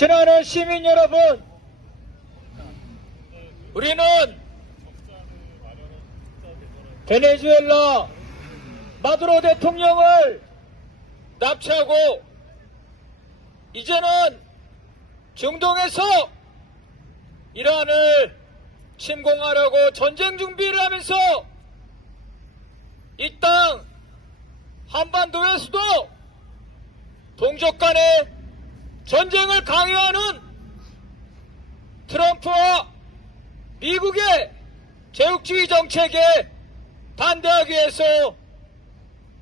지나는 시민 여러분, 우리는 베네수엘라 마두로 대통령을 납치하고 이제는 중동에서 이란을 침공하려고 전쟁 준비를 하면서 이 땅 한반도에서도 동족 간의 전쟁을 강요하는 트럼프와 미국의 제국주의 정책에 반대하기 위해서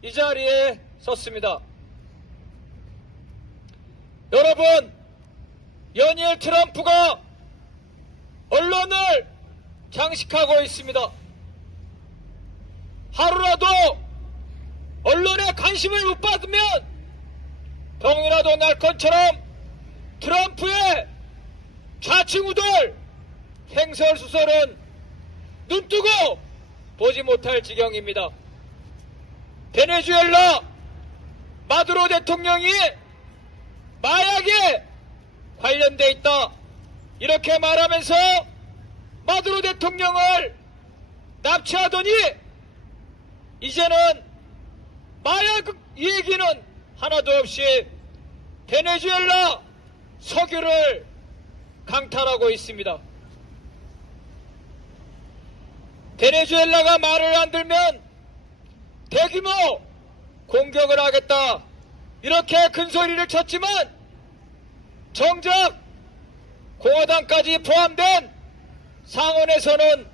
이 자리에 섰습니다. 여러분, 연일 트럼프가 언론을 장식하고 있습니다. 하루라도 언론에 관심을 못 받으면 병이라도 날 것처럼 트럼프의 좌충우돌 횡설수설은 눈뜨고 보지 못할 지경입니다. 베네수엘라 마두로 대통령이 마약에 관련돼 있다, 이렇게 말하면서 마두로 대통령을 납치하더니 이제는 마약 얘기는 하나도 없이 베네수엘라 석유를 강탈하고 있습니다. 베네수엘라가 말을 안 들면 대규모 공격을 하겠다, 이렇게 큰 소리를 쳤지만 정작 공화당까지 포함된 상원에서는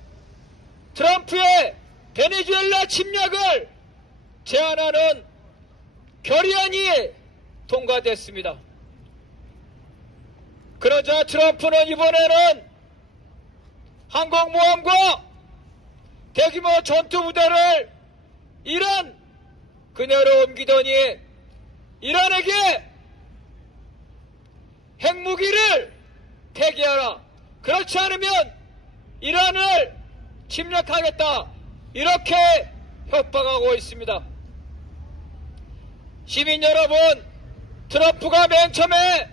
트럼프의 베네수엘라 침략을 제한하는 결의안이 통과됐습니다. 그러자 트럼프는 이번에는 항공모함과 대규모 전투부대를 이란 그녀로 옮기더니 이란에게 핵무기를 폐기하라, 그렇지 않으면 이란을 침략하겠다, 이렇게 협박하고 있습니다. 시민 여러분, 트럼프가 맨 처음에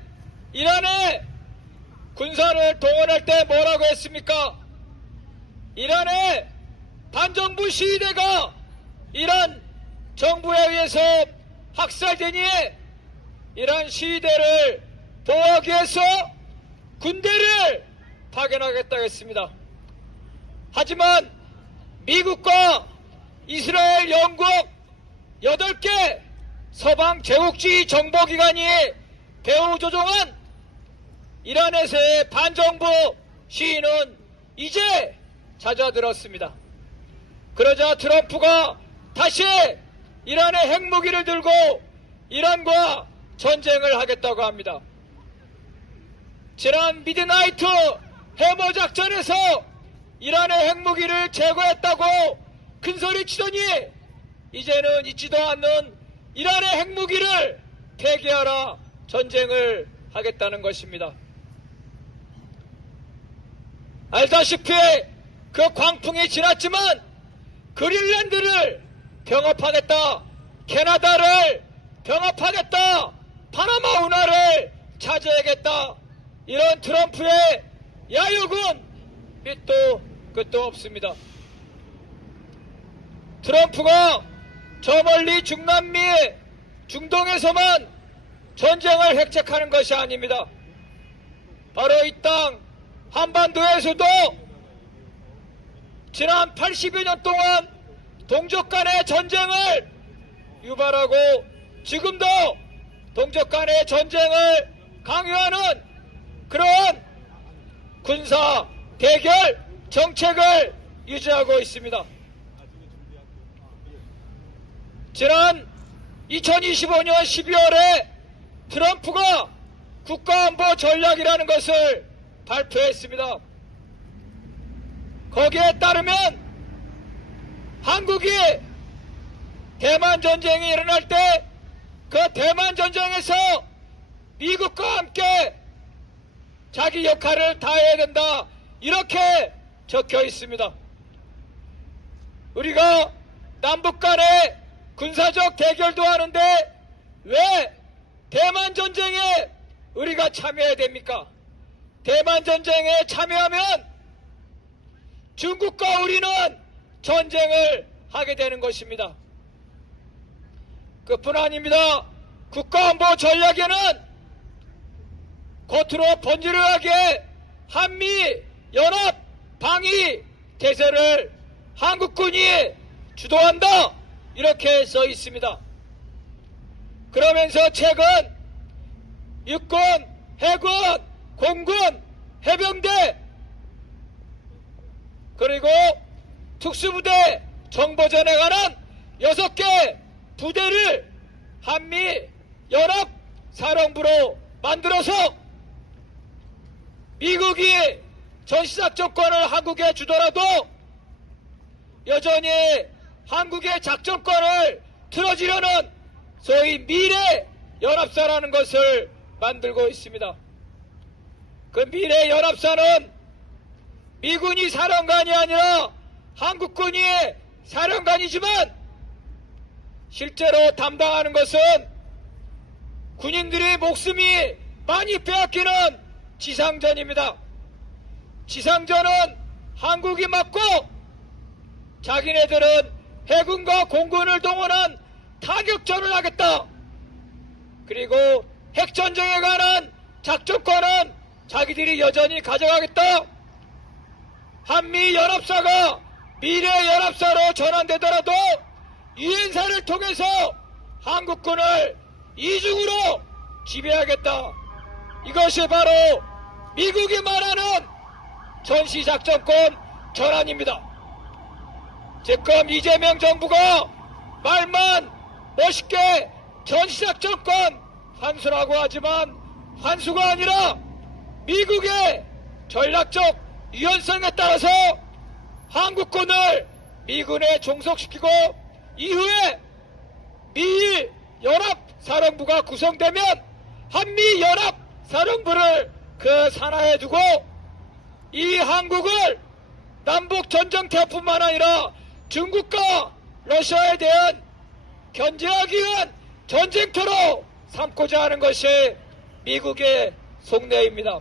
이란에 군사를 동원할 때 뭐라고 했습니까? 이란의 반정부 시위대가 이란 정부에 의해서 학살되니 이란 시위대를 보호하기 위해서 군대를 파견하겠다고 했습니다. 하지만 미국과 이스라엘, 영국 8개 서방 제국주의 정보기관이 배후 조종한 이란에서의 반정부 시위는 이제 잦아들었습니다. 그러자 트럼프가 다시 이란의 핵무기를 들고 이란과 전쟁을 하겠다고 합니다. 지난 미드나이트 해머 작전에서 이란의 핵무기를 제거했다고 큰소리 치더니 이제는 있지도 않는 이란의 핵무기를 폐기하라, 전쟁을 하겠다는 것입니다. 알다시피 그 광풍이 지났지만 그린란드를 병합하겠다, 캐나다를 병합하겠다, 파나마 운하를 차지하겠다, 이런 트럼프의 야욕은 밑도 끝도 없습니다. 트럼프가 저 멀리 중남미, 중동에서만 전쟁을 획책하는 것이 아닙니다. 바로 이 땅 한반도에서도 지난 80여 년 동안 동족 간의 전쟁을 유발하고 지금도 동족 간의 전쟁을 강요하는 그런 군사 대결 정책을 유지하고 있습니다. 지난 2025년 12월에 트럼프가 국가안보 전략이라는 것을 발표했습니다. 거기에 따르면 한국이 대만 전쟁이 일어날 때 그 대만 전쟁에서 미국과 함께 자기 역할을 다해야 된다, 이렇게 적혀 있습니다. 우리가 남북 간의 군사적 대결도 하는데 왜 대만 전쟁에 우리가 참여해야 됩니까? 대만 전쟁에 참여하면 중국과 우리는 전쟁을 하게 되는 것입니다. 그뿐 아닙니다. 국가안보 전략에는 겉으로 번지르르하게 한미 연합 방위 태세를 한국군이 주도한다, 이렇게 써 있습니다. 그러면서 최근 육군, 해군, 공군, 해병대, 그리고 특수부대, 정보전에 관한 6개 부대를 한미 연합 사령부로 만들어서 미국이 전시작전권을 한국에 주더라도 여전히 한국의 작전권을 틀어지려는 소위 미래 연합사라는 것을 만들고 있습니다. 그 미래 연합사는 미군이 사령관이 아니라 한국군이 사령관이지만 실제로 담당하는 것은 군인들의 목숨이 많이 빼앗기는 지상전입니다. 지상전은 한국이 맡고 자기네들은 해군과 공군을 동원한 타격전을 하겠다. 그리고 핵전쟁에 관한 작전권은 자기들이 여전히 가져가겠다. 한미연합사가 미래연합사로 전환되더라도 유엔사를 통해서 한국군을 이중으로 지배하겠다. 이것이 바로 미국이 말하는 전시작전권 전환입니다. 지금 이재명 정부가 말만 멋있게 전시작전권 환수라고 하지만 환수가 아니라 미국의 전략적 유연성에 따라서 한국군을 미군에 종속시키고 이후에 미일 연합사령부가 구성되면 한미연합사령부를 그 산하에 두고 이 한국을 남북전쟁터뿐만 아니라 중국과 러시아에 대한 견제하기 위한 전쟁터로 삼고자 하는 것이 미국의 속내입니다.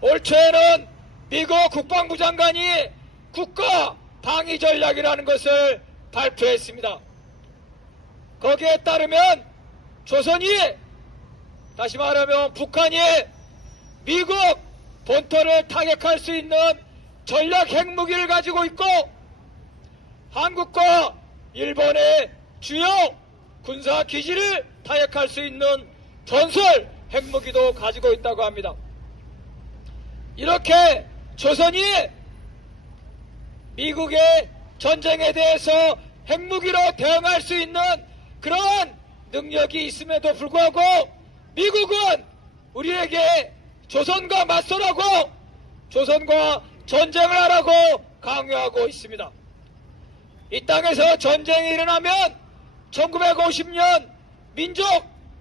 올 초에는 미국 국방부 장관이 국가 방위 전략이라는 것을 발표했습니다. 거기에 따르면 조선이, 다시 말하면 북한이 미국 본토를 타격할 수 있는 전략 핵무기를 가지고 있고 한국과 일본의 주요 군사 기지를 타격할 수 있는 전술 핵무기도 가지고 있다고 합니다. 이렇게 조선이 미국의 전쟁에 대해서 핵무기로 대응할 수 있는 그러한 능력이 있음에도 불구하고 미국은 우리에게 조선과 맞서라고, 조선과 전쟁을 하라고 강요하고 있습니다. 이 땅에서 전쟁이 일어나면 1950년 민족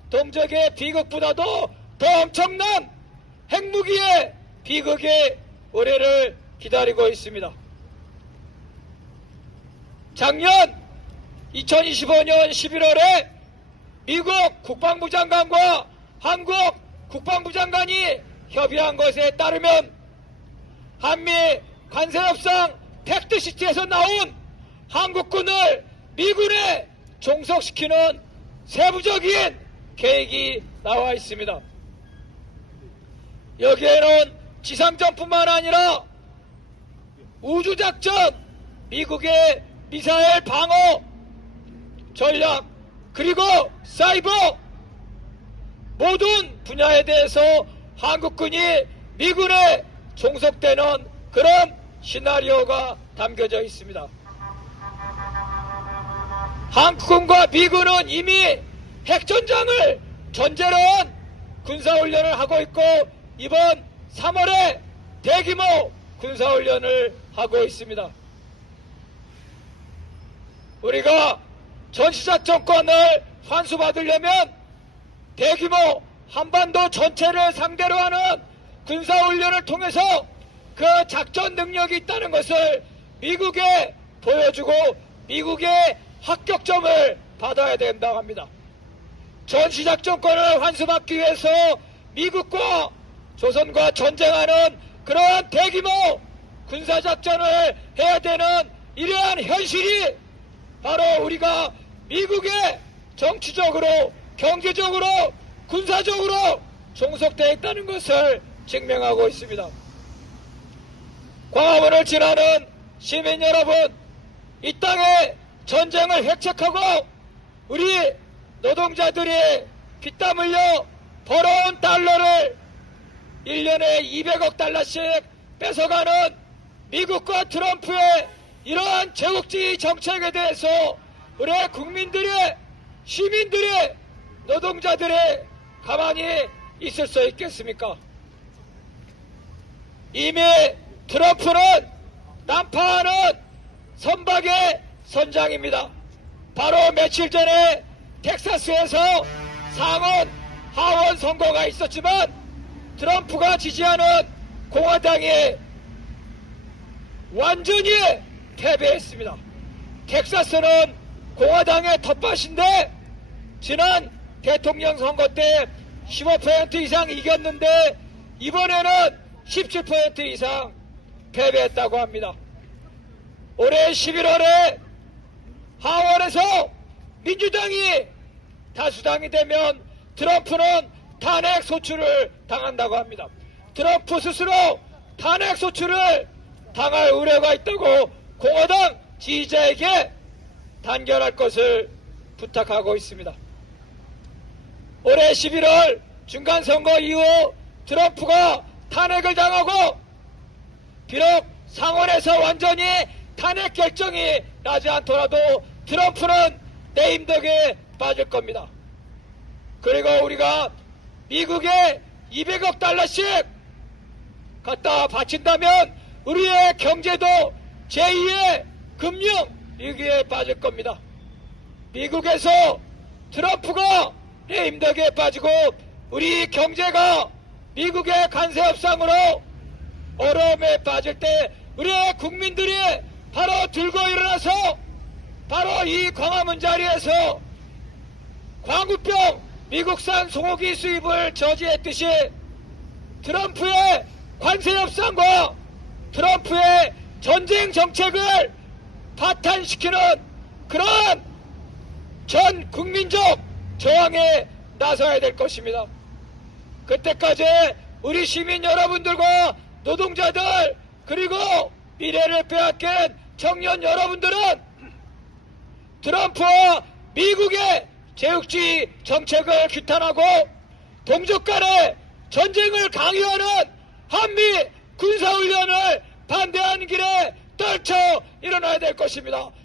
동족의 비극보다도 더 엄청난 핵무기의 비극이 우리를 기다리고 있습니다. 작년 2025년 11월에 미국 국방부 장관과 한국 국방부 장관이 협의한 것에 따르면 한미 관세협상 팩트시트에서 나온 한국군을 미군에 종속시키는 세부적인 계획이 나와 있습니다. 여기에는 지상전뿐만 아니라 우주작전, 미국의 미사일 방어 전략, 그리고 사이버 모든 분야에 대해서 한국군이 미군에 종속되는 그런 시나리오가 담겨져 있습니다. 한국군과 미군은 이미 핵전장을 전제로 한 군사훈련을 하고 있고 이번 3월에 대규모 군사훈련을 하고 있습니다. 우리가 전시작전권을 환수받으려면 대규모 한반도 전체를 상대로 하는 군사훈련을 통해서 그 작전 능력이 있다는 것을 미국에 보여주고 미국의 합격점을 받아야 된다고 합니다. 전시작전권을 환수받기 위해서 미국과 조선과 전쟁하는 그러한 대규모 군사작전을 해야 되는 이러한 현실이 바로 우리가 미국에 정치적으로, 경제적으로, 군사적으로 종속되어 있다는 것을 증명하고 있습니다. 광화문을 지나는 시민 여러분, 이 땅에 전쟁을 획책하고 우리 노동자들이 피땀 흘려 벌어온 달러를 1년에 200억 달러씩 뺏어가는 미국과 트럼프의 이러한 제국주의 정책에 대해서 우리 국민들이, 시민들이, 노동자들이 가만히 있을 수 있겠습니까? 이미 트럼프는 난파하는 선박의 선장입니다. 바로 며칠 전에 텍사스에서 상원, 하원 선거가 있었지만 트럼프가 지지하는 공화당이 완전히 패배했습니다. 텍사스는 공화당의 텃밭인데 지난 대통령 선거 때 15% 이상 이겼는데 이번에는 17% 이상 패배했다고 합니다. 올해 11월에 하원에서 민주당이 다수당이 되면 트럼프는 탄핵 소추를 당한다고 합니다. 트럼프 스스로 탄핵 소추를 당할 우려가 있다고 공화당 지지자에게 단결할 것을 부탁하고 있습니다. 올해 11월 중간선거 이후 트럼프가 탄핵을 당하고 비록 상원에서 완전히 탄핵 결정이 나지 않더라도 트럼프는 내임덕에 빠질 겁니다. 그리고 우리가 미국에 200억 달러씩 갖다 바친다면 우리의 경제도 제2의 금융 위기에 빠질 겁니다. 미국에서 트럼프가 내임덕에 빠지고 우리 경제가 미국의 관세 협상으로 어려움에 빠질 때 우리의 국민들이 바로 들고 일어나서 바로 이 광화문 자리에서 광우병 미국산 소고기 수입을 저지했듯이 트럼프의 관세 협상과 트럼프의 전쟁 정책을 파탄시키는 그런 전 국민적 저항에 나서야 될 것입니다. 그때까지 우리 시민 여러분들과 노동자들 그리고 미래를 빼앗긴 청년 여러분들은 트럼프와 미국의 제국주의 정책을 규탄하고 동족 간의 전쟁을 강요하는 한미 군사훈련을 반대하는 길에 떨쳐 일어나야 될 것입니다.